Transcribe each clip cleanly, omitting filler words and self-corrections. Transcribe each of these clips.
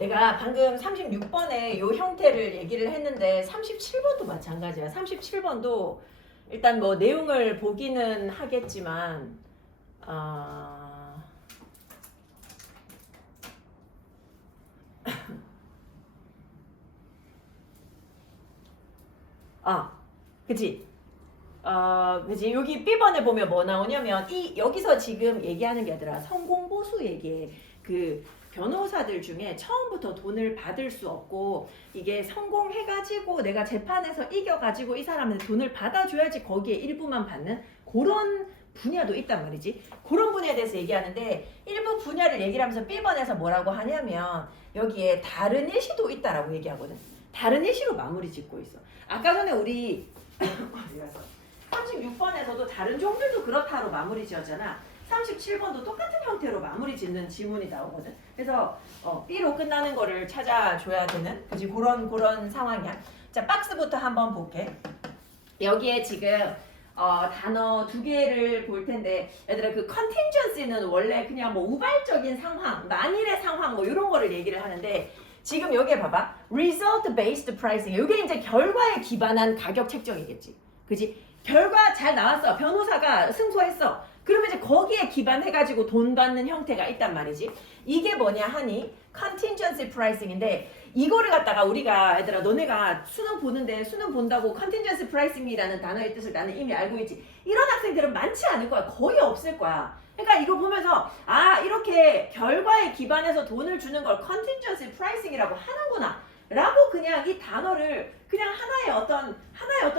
내가 방금 36번의 요 형태를 얘기를 했는데 37번도 마찬가지야. 37번도 일단 뭐 내용을 보기는 하겠지만 그치? 그치? 여기 B번에 보면 뭐 나오냐면 여기서 지금 얘기하는 게 아니라 성공보수 얘기해. 그 변호사들 중에 처음부터 돈을 받을 수 없고 이게 성공해가지고 내가 재판에서 이겨가지고 이 사람한테 돈을 받아줘야지 거기에 일부만 받는 그런 분야도 있단 말이지. 그런 분야에 대해서 얘기하는데 일부 분야를 얘기를 하면서 B번에서 뭐라고 하냐면 여기에 다른 예시도 있다라고 얘기하거든. 다른 예시로 마무리 짓고 있어. 아까 전에 우리 36번에서도 다른 종들도 그렇다로 마무리 지었잖아. 37번도 똑같은 형태로 마무리 짓는 지문이 나오거든. 그래서 B로 끝나는 거를 찾아줘야 되는 그지 그런 상황이야. 자, 박스부터 한번 볼게. 여기에 지금 단어 두 개를 볼 텐데 얘들아 그 contingency는 원래 그냥 뭐 우발적인 상황, 만일의 상황 뭐 이런 거를 얘기를 하는데 지금 여기에 봐봐. result based pricing. 이게 이제 결과에 기반한 가격 책정이겠지. 그지? 결과 잘 나왔어. 변호사가 승소했어. 그러면 이제 거기에 기반해가지고 돈 받는 형태가 있단 말이지. 이게 뭐냐 하니 contingency pricing인데 이거를 갖다가 우리가 얘들아 너네가 수능 보는데 수능 본다고 contingency pricing이라는 단어의 뜻을 나는 이미 알고 있지. 이런 학생들은 많지 않을 거야. 거의 없을 거야. 그러니까 이거 보면서 이렇게 결과에 기반해서 돈을 주는 걸 contingency pricing이라고 하는구나 라고 그냥 이 단어를 그냥 하나의 어떤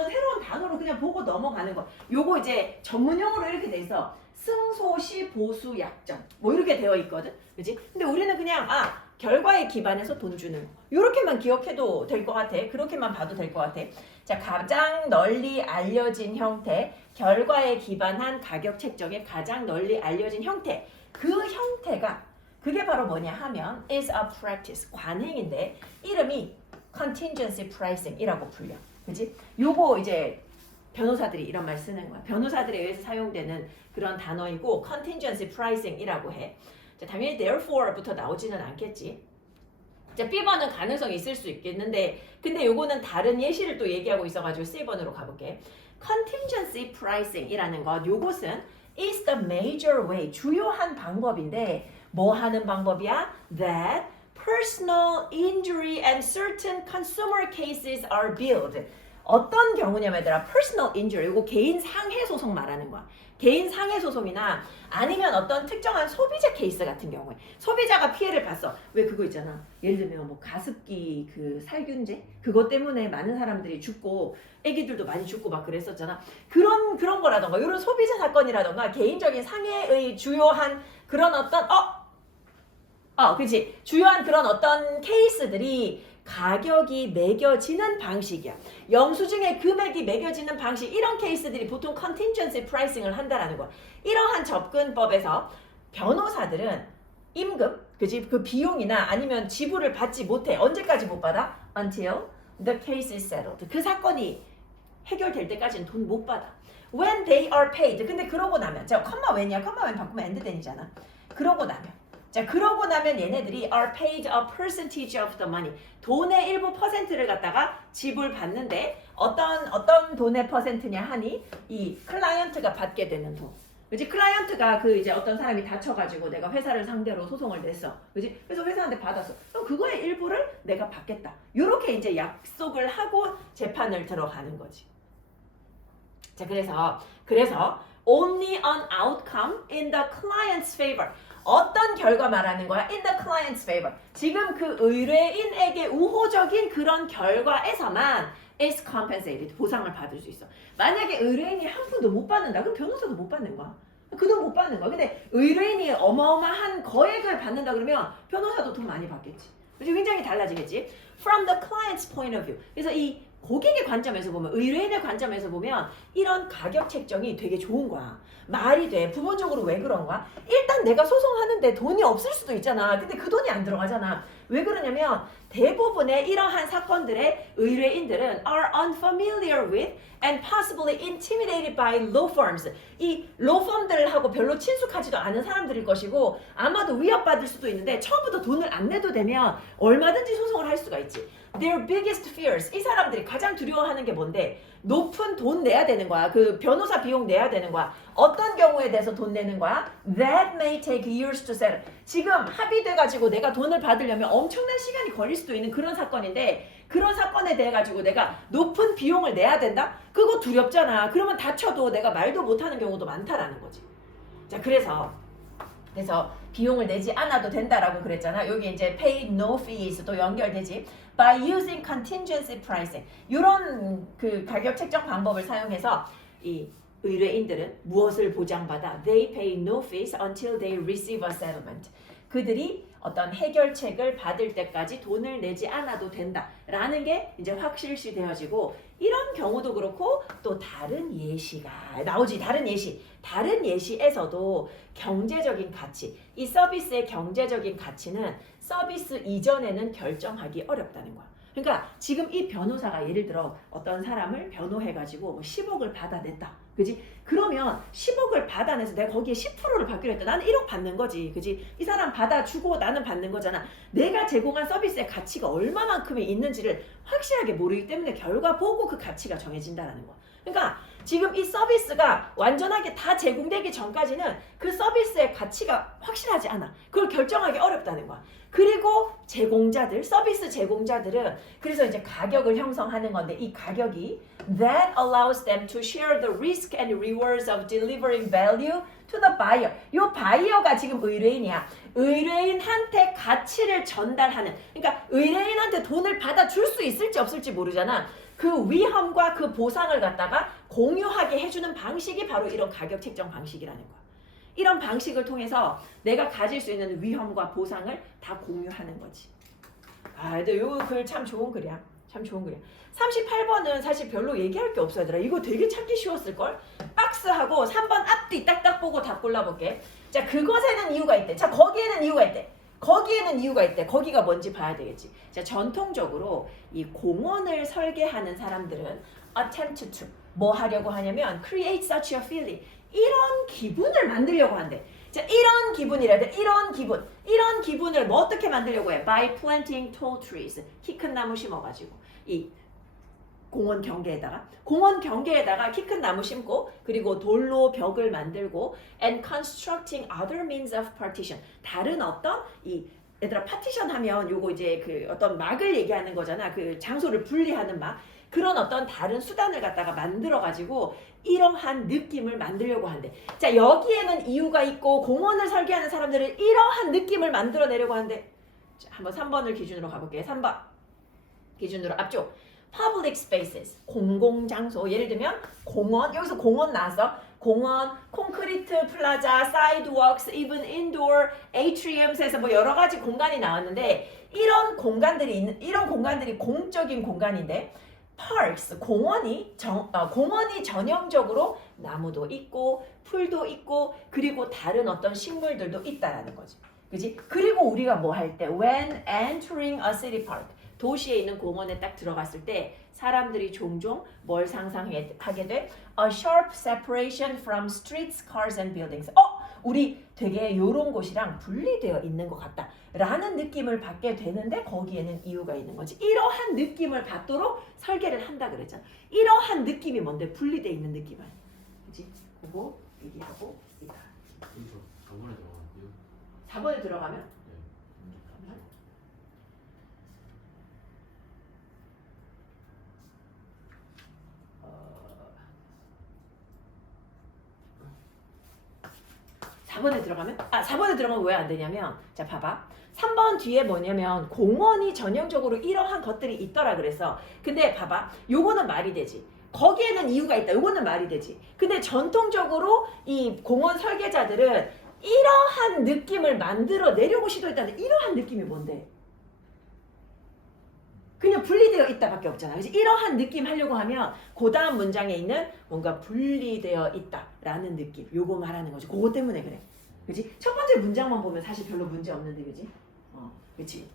새로운 단어로 그냥 보고 넘어가는 거. 요거 이제 전문용어로 이렇게 돼 있어. 승소시 보수 약정 뭐 이렇게 되어 있거든. 그치? 근데 우리는 그냥 결과에 기반해서 돈 주는 거. 요렇게만 기억해도 될 것 같아. 그렇게만 봐도 될 것 같아. 자, 가장 널리 알려진 형태, 결과에 기반한 가격 책정의 가장 널리 알려진 형태. 그 형태가 그게 바로 뭐냐 하면 is a practice, 관행인데 이름이 contingency pricing이라고 불려. 그치? 요거 이제 변호사들이 이런 말 쓰는 거야. 변호사들에 의해서 사용되는 그런 단어이고 contingency pricing이라고 해. 자, 당연히 therefore부터 나오지는 않겠지. 자, B번은 가능성이 있을 수 있겠는데 근데 요거는 다른 예시를 또 얘기하고 있어가지고 C번으로 가볼게. contingency pricing이라는 것, 요것은 is the major way, 주요한 방법인데 뭐 하는 방법이야? That personal injury and certain consumer cases are billed. 어떤 경우냐면 얘들아 personal injury, 이거 개인 상해 소송 말하는 거야. 개인 상해 소송이나 아니면 어떤 특정한 소비자 케이스 같은 경우에 소비자가 피해를 봤어. 왜 그거 있잖아. 예를 들면 뭐 가습기 그 살균제 그것 때문에 많은 사람들이 죽고 애기들도 많이 죽고 막 그랬었잖아. 그런 거라던가 이런 소비자 사건이라던가 개인적인 상해의 주요한 그런 어떤 그치. 주요한 그런 어떤 케이스들이 가격이 매겨지는 방식이야. 영수증의 금액이 매겨지는 방식, 이런 케이스들이 보통 contingency pricing을 한다라는 거야. 이러한 접근법에서 변호사들은 임금, 그치? 그 비용이나 아니면 지불을 받지 못해. 언제까지 못 받아? Until the case is settled. 그 사건이 해결될 때까지는 돈 못 받아. When they are paid. 근데 그러고 나면, 자, 컴마 when이야? 컴마 when 바꾸면 end then이잖아. 그러고 나면 얘네들이 are paid a percentage of the money. 돈의 일부 퍼센트를 갖다가 지불받는데 어떤 돈의 퍼센트냐 하니 이 클라이언트가 받게 되는 돈. 그지? 클라이언트가 그 이제 어떤 사람이 다쳐가지고 내가 회사를 상대로 소송을 냈어. 그지? 그래서 회사한테 받았어. 그럼 그거의 일부를 내가 받겠다. 요렇게 이제 약속을 하고 재판을 들어가는 거지. 자, 그래서 only an outcome in the client's favor. 어떤 결과 말하는 거야? In the client's favor. 지금 그 의뢰인에게 우호적인 그런 결과에서만 is compensated. 보상을 받을 수 있어. 만약에 의뢰인이 한 푼도 못 받는다. 그럼 변호사도 못 받는 거야. 그 돈 못 받는 거야. 근데 의뢰인이 어마어마한 거액을 받는다 그러면 변호사도 돈 많이 받겠지. 그래서 굉장히 달라지겠지. From the client's point of view. 그래서 이 고객의 관점에서 보면, 의뢰인의 관점에서 보면 이런 가격 책정이 되게 좋은 거야. 말이 돼. 부분적으로 왜 그런 거야? 일단 내가 소송하는데 돈이 없을 수도 있잖아. 근데 그 돈이 안 들어가잖아. 왜 그러냐면 대부분의 이러한 사건들의 의뢰인들은 are unfamiliar with and possibly intimidated by law firms. 이 law firm들하고 별로 친숙하지도 않은 사람들일 것이고 아마도 위협받을 수도 있는데 처음부터 돈을 안 내도 되면 얼마든지 소송을 할 수가 있지. Their biggest fears. 이 사람들이 가장 두려워하는 게 뭔데? 높은 돈 내야 되는 거야. 그 변호사 비용 내야 되는 거야. 어떤 경우에 대해서 돈 내는 거야? That may take years to settle. 지금 합의돼가지고 내가 돈을 받으려면 엄청난 시간이 걸릴 수도 있는 그런 사건인데 그런 사건에 대해 가지고 내가 높은 비용을 내야 된다? 그거 두렵잖아. 그러면 다쳐도 내가 말도 못하는 경우도 많다라는 거지. 자, 그래서 비용을 내지 않아도 된다라고 그랬잖아. 여기 이제 pay no fees 또 연결되지. By using contingency pricing. 이런 그 가격 책정 방법을 사용해서 이 의뢰인들은 무엇을 보장받아? They pay no fees until they receive a settlement. 그들이 어떤 해결책을 받을 때까지 돈을 내지 않아도 된다라는 게 이제 확실시 되어지고 이런 경우도 그렇고 또 다른 예시가 나오지. 다른 예시에서도 경제적인 가치, 이 서비스의 경제적인 가치는 서비스 이전에는 결정하기 어렵다는 거야. 그러니까 지금 이 변호사가 예를 들어 어떤 사람을 변호해가지고 뭐 10억을 받아냈다. 그지? 그러면 10억을 받아내서 내가 거기에 10%를 받기로 했다. 나는 1억 받는 거지. 그지? 이 사람 받아주고 나는 받는 거잖아. 내가 제공한 서비스의 가치가 얼마만큼이 있는지를 확실하게 모르기 때문에 결과 보고 그 가치가 정해진다는 거야. 그러니까 지금 이 서비스가 완전하게 다 제공되기 전까지는 그 서비스의 가치가 확실하지 않아. 그걸 결정하기 어렵다는 거야. 그리고 제공자들, 서비스 제공자들은 그래서 이제 가격을 형성하는 건데 이 가격이 that allows them to share the risk and rewards of delivering value to the buyer. 요 바이어가 지금 의뢰인이야. 의뢰인한테 가치를 전달하는. 그러니까 의뢰인한테 돈을 받아줄 수 있을지 없을지 모르잖아. 그 위험과 그 보상을 갖다가 공유하게 해주는 방식이 바로 이런 가격 책정 방식이라는 거야. 이런 방식을 통해서 내가 가질 수 있는 위험과 보상을 다 공유하는 거지. 아, 근데 요 글 참 좋은 글이야. 참 좋은 글이야. 38번은 사실 별로 얘기할 게 없어 얘들아. 이거 되게 찾기 쉬웠을걸? 박스하고 3번 앞뒤 딱딱 보고 다 골라볼게. 자, 그것에는 이유가 있대. 자, 거기에는 이유가 있대. 거기에는 이유가 있대. 거기가 뭔지 봐야 되겠지. 자, 전통적으로 이 공원을 설계하는 사람들은 attempt to 뭐 하려고 하냐면 create such a feeling. 이런 기분을 만들려고 한대. 자, 이런 기분이라 돼. 이런 기분을 뭐 어떻게 만들려고 해? By planting tall trees. 키 큰 나무 심어가지고 이 공원 경계에다가 키 큰 나무 심고 그리고 돌로 벽을 만들고 and constructing other means of partition. 다른 어떤 이 얘들아 파티션 하면 요거 이제 그 어떤 막을 얘기하는 거잖아. 그 장소를 분리하는 막. 그런 어떤 다른 수단을 갖다가 만들어가지고 이러한 느낌을 만들려고 한대. 자, 여기에는 이유가 있고 공원을 설계하는 사람들은 이러한 느낌을 만들어내려고 한대. 자, 한번 3번을 기준으로 가볼게요. 3번 기준으로 앞쪽. Public spaces, 공공장소. 예를 들면 공원, 여기서 공원 나왔어. 공원, 콘크리트 플라자, 사이드워크스, even indoor, atriums에서 뭐 여러 가지 공간이 나왔는데 이런 공간들이 공적인 공간인데 parks, 공원이 전형적으로 나무도 있고 풀도 있고 그리고 다른 어떤 식물들도 있다라는 거지. 그지? 그리고 우리가 뭐 할 때 when entering a city park 도시에 있는 공원에 딱 들어갔을 때 사람들이 종종 뭘 상상하게 돼? A sharp separation from streets, cars and buildings. 우리 되게 요런 곳이랑 분리되어 있는 것 같다 라는 느낌을 받게 되는데 거기에는 이유가 있는 거지. 이러한 느낌을 받도록 설계를 한다 그랬잖아. 이러한 느낌이 뭔데? 분리되어 있는 느낌 아니야. 그치? 그거 얘기하고 있다. 4번에 들어가는데요? 4번에 들어가면? 네. 잠깐만. 아, 4번에 들어가면 왜 안 되냐면 자 봐봐. 3번 뒤에 뭐냐면 공원이 전형적으로 이러한 것들이 있더라 그래서 근데 봐봐. 요거는 말이 되지. 거기에는 이유가 있다. 요거는 말이 되지. 근데 전통적으로 이 공원 설계자들은 이러한 느낌을 만들어 내려고 시도했다는데 이러한 느낌이 뭔데? 그냥 분리되어 있다밖에 없잖아. 그래서 이러한 느낌 하려고 하면 그 다음 문장에 있는 뭔가 분리되어 있다라는 느낌. 요거 말하는 거지. 그거 때문에 그래. 그치? 첫 번째 문장만 보면 사실 별로 문제 없는데, 그치? 그치?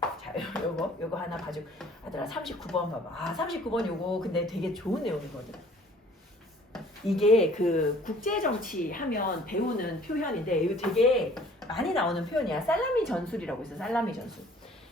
자, 요거 하나 봐줘. 아들아, 39번 봐봐. 아, 39번 요거 근데 되게 좋은 내용이거든. 이게 그 국제정치 하면 배우는 표현인데, 이거 되게 많이 나오는 표현이야. 살라미 전술이라고 있어. 살라미 전술.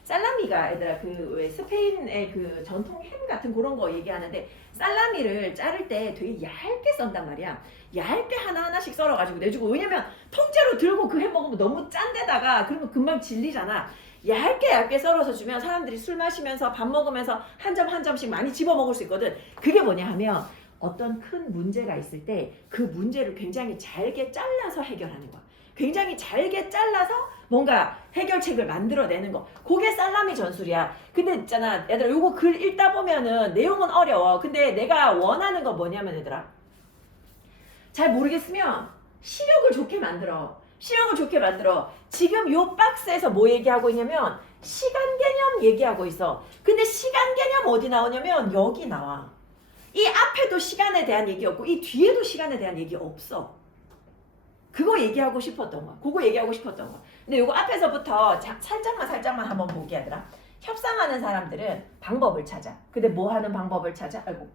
살라미가 얘들아 그 왜 스페인의 그 전통 햄 같은 그런 거 얘기하는데, 살라미를 자를 때 되게 얇게 썬단 말이야. 얇게 하나하나씩 썰어가지고 내주고, 왜냐면 통째로 들고 그 햄 먹으면 너무 짠데다가 그러면 금방 질리잖아. 얇게 썰어서 주면 사람들이 술 마시면서 밥 먹으면서 한 점 한 점씩 많이 집어 먹을 수 있거든. 그게 뭐냐 하면 어떤 큰 문제가 있을 때 그 문제를 굉장히 잘게 잘라서 해결하는 거야. 굉장히 잘게 잘라서 뭔가 해결책을 만들어내는 거. 그게 살라미 전술이야. 근데 있잖아, 얘들아, 요거 글 읽다 보면은 내용은 어려워. 근데 내가 원하는 거 뭐냐면 얘들아, 잘 모르겠으면 시력을 좋게 만들어. 시력을 좋게 만들어. 지금 요 박스에서 뭐 얘기하고 있냐면 시간 개념 얘기하고 있어. 근데 시간 개념 어디 나오냐면 여기 나와. 이 앞에도 시간에 대한 얘기 없고 이 뒤에도 시간에 대한 얘기 없어. 그거 얘기하고 싶었던 거야. 그거 얘기하고 싶었던 거야. 근데 요거 앞에서부터 살짝만 한번 보게 하더라. 협상하는 사람들은 방법을 찾아. 근데 뭐 하는 방법을 찾아? 아이고.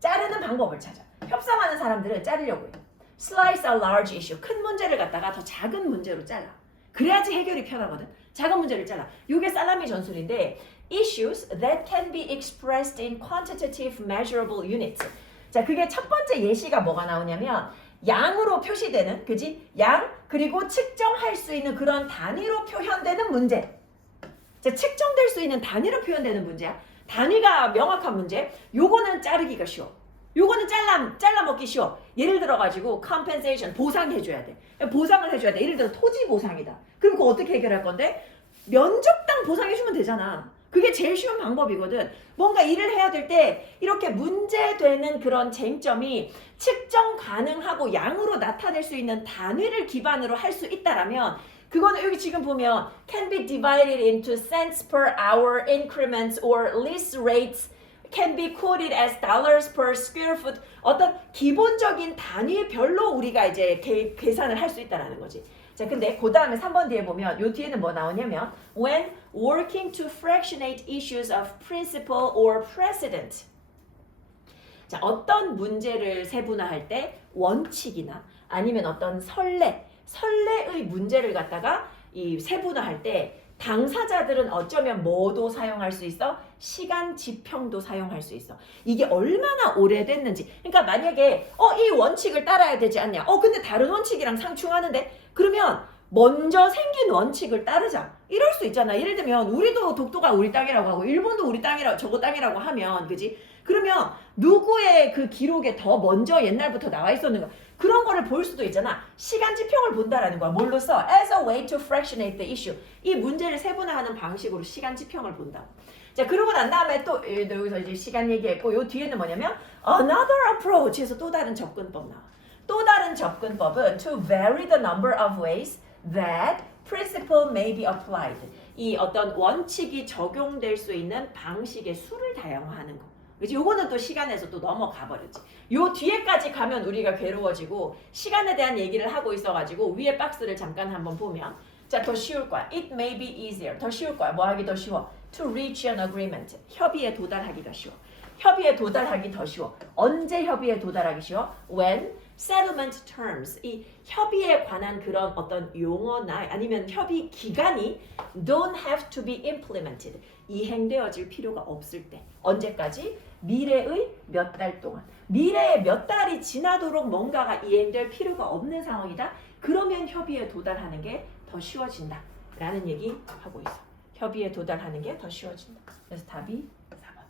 자르는 방법을 찾아. 협상하는 사람들은 자르려고 해. Slice a large issue. 큰 문제를 갖다가 더 작은 문제로 잘라. 그래야지 해결이 편하거든. 작은 문제를 잘라. 요게 살라미 전술인데, issues that can be expressed in quantitative measurable units. 자, 그게 첫 번째 예시가 뭐가 나오냐면 양으로 표시되는, 그지? 양, 그리고 측정할 수 있는 그런 단위로 표현되는 문제. 자, 측정될 수 있는 단위로 표현되는 문제야. 단위가 명확한 문제. 요거는 자르기가 쉬워. 요거는 잘라 먹기 쉬워. 예를 들어가지고 compensation, 보상해줘야 돼. 보상을 해줘야 돼. 예를 들어 토지 보상이다. 그럼 그거 어떻게 해결할 건데? 면적당 보상해주면 되잖아. 그게 제일 쉬운 방법이거든. 뭔가 일을 해야 될 때 이렇게 문제되는 그런 쟁점이 측정 가능하고 양으로 나타낼 수 있는 단위를 기반으로 할 수 있다라면, 그거는 여기 지금 보면 can be divided into cents per hour increments or lease rates, can be quoted as dollars per square foot. 어떤 기본적인 단위별로 우리가 이제 계산을 할 수 있다라는 거지. 자, 근데 그 다음에 3번 뒤에 보면 요 뒤에는 뭐 나오냐면 when working to fractionate issues of principle or precedent. 자, 어떤 문제를 세분화할 때 원칙이나 아니면 어떤 선례의 문제를 갖다가 이 세분화할 때 당사자들은 어쩌면 뭐도 사용할 수 있어? 시간 지평도 사용할 수 있어. 이게 얼마나 오래됐는지. 그러니까 만약에 이 원칙을 따라야 되지 않냐? 근데 다른 원칙이랑 상충하는데? 그러면 먼저 생긴 원칙을 따르자. 이럴 수 있잖아. 예를 들면 우리도 독도가 우리 땅이라고 하고 일본도 우리 땅이라고 저거 땅이라고 하면, 그지? 그러면 누구의 그 기록에 더 먼저 옛날부터 나와 있었는가? 그런 거를 볼 수도 있잖아. 시간 지평을 본다라는 거야. 뭘로 써? As a way to fractionate the issue. 이 문제를 세분화하는 방식으로 시간 지평을 본다. 자, 그러고 난 다음에 또 여기서 이제 시간 얘기했고, 요 뒤에는 뭐냐면 another approach에서 또 다른 접근법 나와. 또 다른 접근법은 to vary the number of ways that principle may be applied. 이 어떤 원칙이 적용될 수 있는 방식의 수를 다양화하는 거. 그치? 요거는 또 시간에서 또 넘어가 버렸지. 요 뒤에까지 가면 우리가 괴로워지고 시간에 대한 얘기를 하고 있어가지고 위에 박스를 잠깐 한번 보면, 자, 더 쉬울 거야. It may be easier. 더 쉬울 거야. 뭐 하기 더 쉬워? To reach an agreement. 협의에 도달하기가 쉬워. 협의에 도달하기 더 쉬워. 언제 협의에 도달하기 쉬워? When settlement terms. 이 협의에 관한 그런 어떤 용어나 아니면 협의 기간이 don't have to be implemented. 이행되어질 필요가 없을 때. 언제까지? 미래의 몇 달 동안. 미래의 몇 달이 지나도록 뭔가가 이행될 필요가 없는 상황이다. 그러면 협의에 도달하는 게 더 쉬워진다. 라는 얘기 하고 있어. 협의에 도달하는 게 더 쉬워진다. 그래서 답이 4번.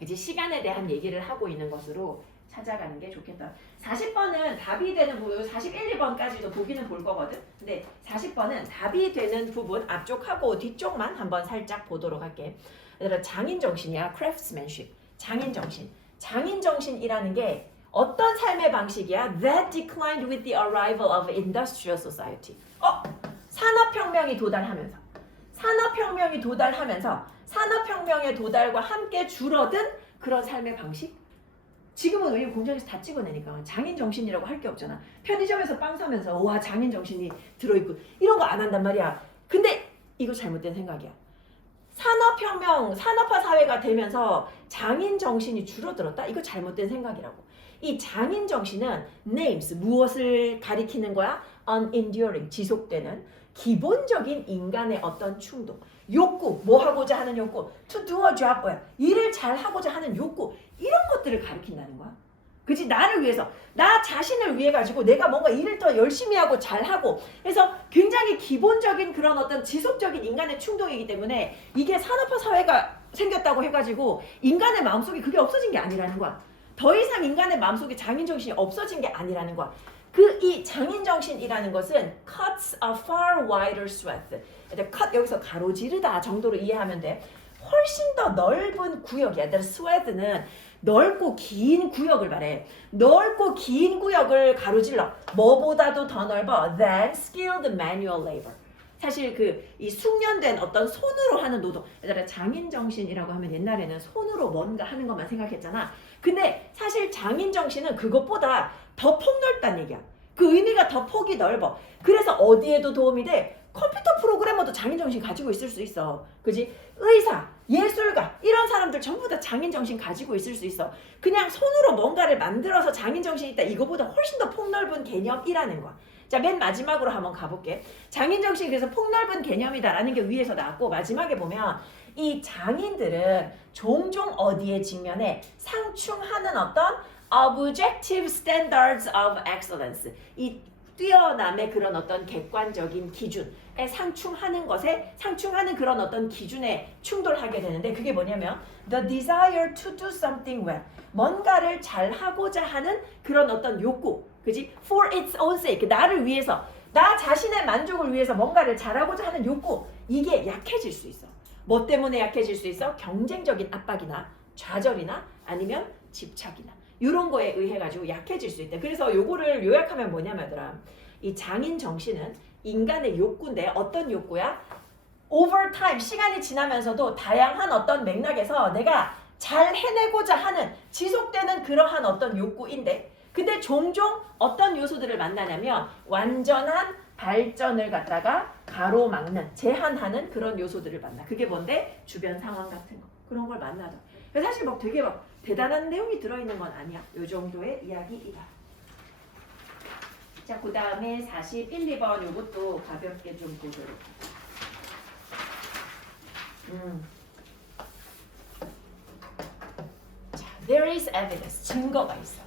이제 시간에 대한 얘기를 하고 있는 것으로 찾아가는 게 좋겠다. 40번은 답이 되는 부분, 41, 2번까지도 보기는 볼 거거든. 근데 40번은 답이 되는 부분 앞쪽하고 뒤쪽만 한번 살짝 보도록 할게. 얘들아, 장인정신이야. craftsmanship. 장인정신. 장인정신이라는 게 어떤 삶의 방식이야? That declined with the arrival of industrial society. 산업혁명이 도달하면서. 산업혁명이 도달하면서 산업혁명의 도달과 함께 줄어든 그런 삶의 방식? 지금은 왜 공장에서 다 찍어내니까 장인 정신이라고 할 게 없잖아. 편의점에서 빵 사면서 와 장인 정신이 들어있고 이런 거 안 한단 말이야. 근데 이거 잘못된 생각이야. 산업혁명, 산업화 사회가 되면서 장인 정신이 줄어들었다? 이거 잘못된 생각이라고. 이 장인 정신은 names, 무엇을 가리키는 거야? unenduring, 지속되는 기본적인 인간의 어떤 충동, 욕구, 뭐 하고자 하는 욕구, to do a job, 뭐야? 일을 잘 하고자 하는 욕구, 이런 것들을 가리킨다는 거야. 그지? 나를 위해서, 나 자신을 위해 가지고 내가 뭔가 일을 더 열심히 하고 잘하고 해서 굉장히 기본적인 그런 어떤 지속적인 인간의 충동이기 때문에 이게 산업화 사회가 생겼다고 해가지고 인간의 마음속에 그게 없어진 게 아니라는 거야. 더 이상 인간의 마음속에 장인정신이 없어진 게 아니라는 거야. 이 장인정신이라는 것은 cuts a far wider swath. cut 여기서 가로지르다 정도로 이해하면 돼. 훨씬 더 넓은 구역이야. swath는 넓고 긴 구역을 말해. 넓고 긴 구역을 가로질러. 뭐보다도 더 넓어. than skilled manual labor. 사실 이 숙련된 어떤 손으로 하는 노동. 얘들아 장인정신이라고 하면 옛날에는 손으로 뭔가 하는 것만 생각했잖아. 근데 사실 장인정신은 그것보다 더 폭넓다는 얘기야. 그 의미가 더 폭이 넓어. 그래서 어디에도 도움이 돼. 컴퓨터 프로그래머도 장인정신 가지고 있을 수 있어. 그지? 의사, 예술가 이런 사람들 전부 다 장인정신 가지고 있을 수 있어. 그냥 손으로 뭔가를 만들어서 장인정신이 있다. 이거보다 훨씬 더 폭넓은 개념이라는 거야. 자, 맨 마지막으로 한번 가볼게. 장인정신이 그래서 폭넓은 개념이다라는 게 위에서 나왔고 마지막에 보면 이 장인들은 종종 어디에 직면해? 상충하는 어떤 objective standards of excellence. 이 뛰어남의 그런 어떤 객관적인 기준에 상충하는 것에 상충하는 그런 어떤 기준에 충돌하게 되는데 그게 뭐냐면 the desire to do something well. 뭔가를 잘 하고자 하는 그런 어떤 욕구. 그지? For its own sake. 나를 위해서 나 자신의 만족을 위해서 뭔가를 잘하고자 하는 욕구. 이게 약해질 수 있어. 뭐 때문에 약해질 수 있어? 경쟁적인 압박이나 좌절이나 아니면 집착이나 이런 거에 의해 가지고 약해질 수 있대. 그래서 요거를 요약하면 뭐냐면 이 장인 정신은 인간의 욕구인데 어떤 욕구야? over time 시간이 지나면서도 다양한 어떤 맥락에서 내가 잘 해내고자 하는 지속되는 그러한 어떤 욕구인데 근데 종종 어떤 요소들을 만나냐면 완전한 발전을 갖다가 가로막는 제한하는 그런 요소들을 만나. 그게 뭔데? 주변 상황 같은 거 그런 걸 만나죠. 사실 막 되게 막 대단한 내용이 들어있는 건 아니야. 요 정도의 이야기이다. 자, 그 다음에 41, 2번 요것도 가볍게 좀 보도록. 자, there is evidence. 증거가 있어.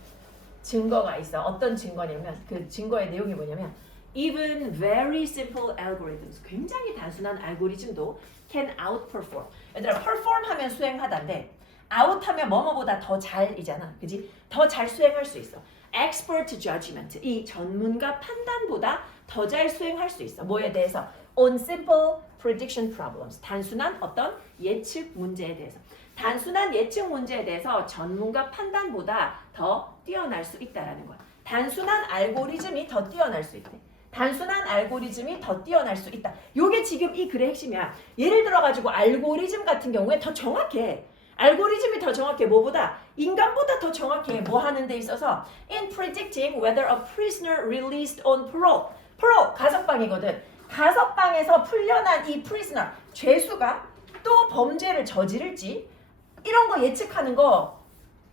증거가 있어. 어떤 증거냐면 그 증거의 내용이 뭐냐면 even very simple algorithms. 굉장히 단순한 알고리즘도 can outperform. 얘들아 perform 하면 수행하다인데 out 하면 뭐뭐보다 더 잘이잖아. 그지? 더 잘 수행할 수 있어. expert judgment. 이 전문가 판단보다 더 잘 수행할 수 있어. 뭐에 대해서? on simple prediction problems. 단순한 어떤 예측 문제에 대해서. 단순한 예측 문제에 대해서 전문가 판단보다 더 뛰어날 수 있다라는 거야. 단순한 알고리즘이 더 뛰어날 수 있대. 단순한 알고리즘이 더 뛰어날 수 있다. 요게 지금 이 글의 핵심이야. 예를 들어가지고 알고리즘 같은 경우에 더 정확해. 알고리즘이 더 정확해. 뭐보다? 인간보다 더 정확해. 뭐 하는 데 있어서 in predicting whether a prisoner released on parole. parole, 가석방이거든. 가석방에서 풀려난 이 prisoner, 죄수가 또 범죄를 저지를지 이런 거 예측하는 거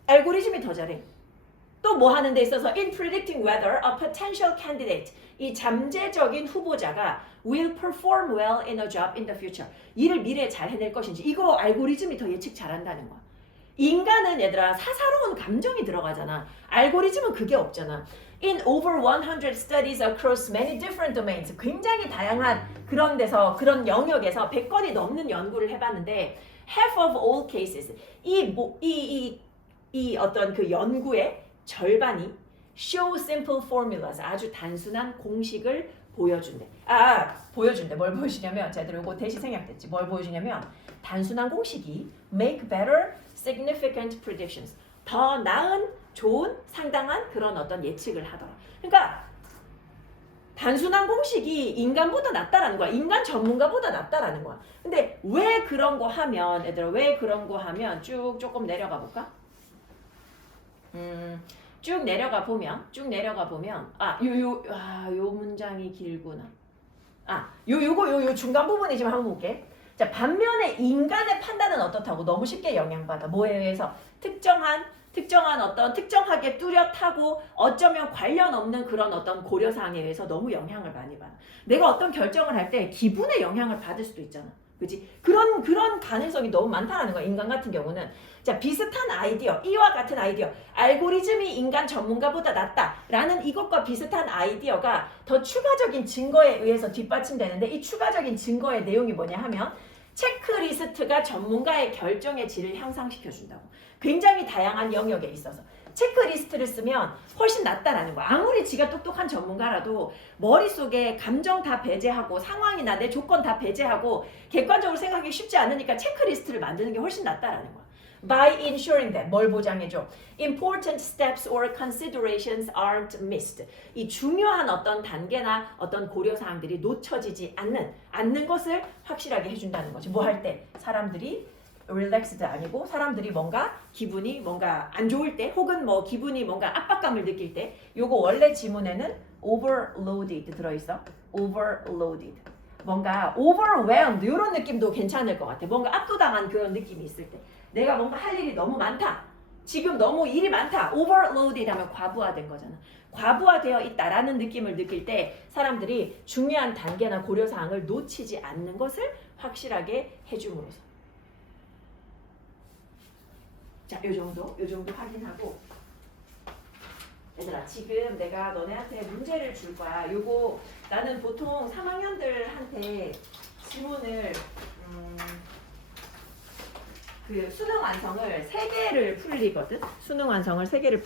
알고리즘이 더 잘해. 또 뭐 하는 데 있어서 in predicting whether a potential candidate, 이 잠재적인 후보자가 will perform well in a job in the future. 일을 미래에 잘 해낼 것인지 이거 알고리즘이 더 예측 잘한다는 거야. 인간은 얘들아 사사로운 감정이 들어가잖아. 알고리즘은 그게 없잖아. In over 100 studies across many different domains. 굉장히 다양한 그런 데서 그런 영역에서 100건이 넘는 연구를 해봤는데 half of all cases. 이 어떤 그 연구의 절반이 show simple formulas. 아주 단순한 공식을 보여준대. 보여준대. 뭘 보여주냐면 자, 얘들 이거 대시 생략됐지. 뭘 보여주냐면 단순한 공식이 make better significant predictions. 더 나은, 좋은, 상당한 그런 어떤 예측을 하더라. 그러니까 단순한 공식이 인간보다 낫다라는 거야. 인간 전문가보다 낫다라는 거야. 근데 왜 그런 거 하면 얘들아 왜 그런 거 하면 쭉 조금 내려가 볼까? 쭉 내려가 보면 요 문장이 길구나. 요 중간 부분이 지금 한번 볼게. 자, 반면에 인간의 판단은 어떻다고? 너무 쉽게 영향받아. 뭐에 의해서? 특정한 어떤 특정하게 뚜렷하고 어쩌면 관련 없는 그런 어떤 고려사항에 의해서 너무 영향을 많이 받아. 내가 어떤 결정을 할 때 기분에 영향을 받을 수도 있잖아. 그지? 그런 가능성이 너무 많다는 거야. 인간 같은 경우는. 자, 비슷한 아이디어, 이와 같은 아이디어, 알고리즘이 인간 전문가보다 낫다라는 이것과 비슷한 아이디어가 더 추가적인 증거에 의해서 뒷받침되는데 이 추가적인 증거의 내용이 뭐냐 하면 체크리스트가 전문가의 결정의 질을 향상시켜준다고. 굉장히 다양한 영역에 있어서 체크리스트를 쓰면 훨씬 낫다라는 거야. 아무리 지가 똑똑한 전문가라도 머릿속에 감정 다 배제하고 상황이나 내 조건 다 배제하고 객관적으로 생각하기 쉽지 않으니까 체크리스트를 만드는 게 훨씬 낫다라는 거야. By ensuring that 뭘 보장해줘? Important steps or considerations aren't missed. 이 중요한 어떤 단계나 어떤 고려사항들이 놓쳐지지 않는 것을 확실하게 해준다는 거지. 뭐 할 때? 사람들이 relaxed 아니고 사람들이 뭔가 기분이 뭔가 안 좋을 때 혹은 뭐 기분이 뭔가 압박감을 느낄 때 요거 원래 지문에는 overloaded 들어있어. overloaded. 뭔가 overwhelmed 이런 느낌도 괜찮을 것 같아. 뭔가 압도당한 그런 느낌이 있을 때. 내가 뭔가 할 일이 너무 많다. 지금 너무 일이 많다. overloaded 하면 과부하된 거잖아. 과부하되어 있다라는 느낌을 느낄 때 사람들이 중요한 단계나 고려사항을 놓치지 않는 것을 확실하게 해줌으로써. 자, 요 정도 확인하고. 얘들아, 지금 내가 너네한테 문제를 줄 거야. 요거 나는 보통 3학년들한테 지문을 그 수능 완성을 3개를 풀리거든. 수능 완성을 3개를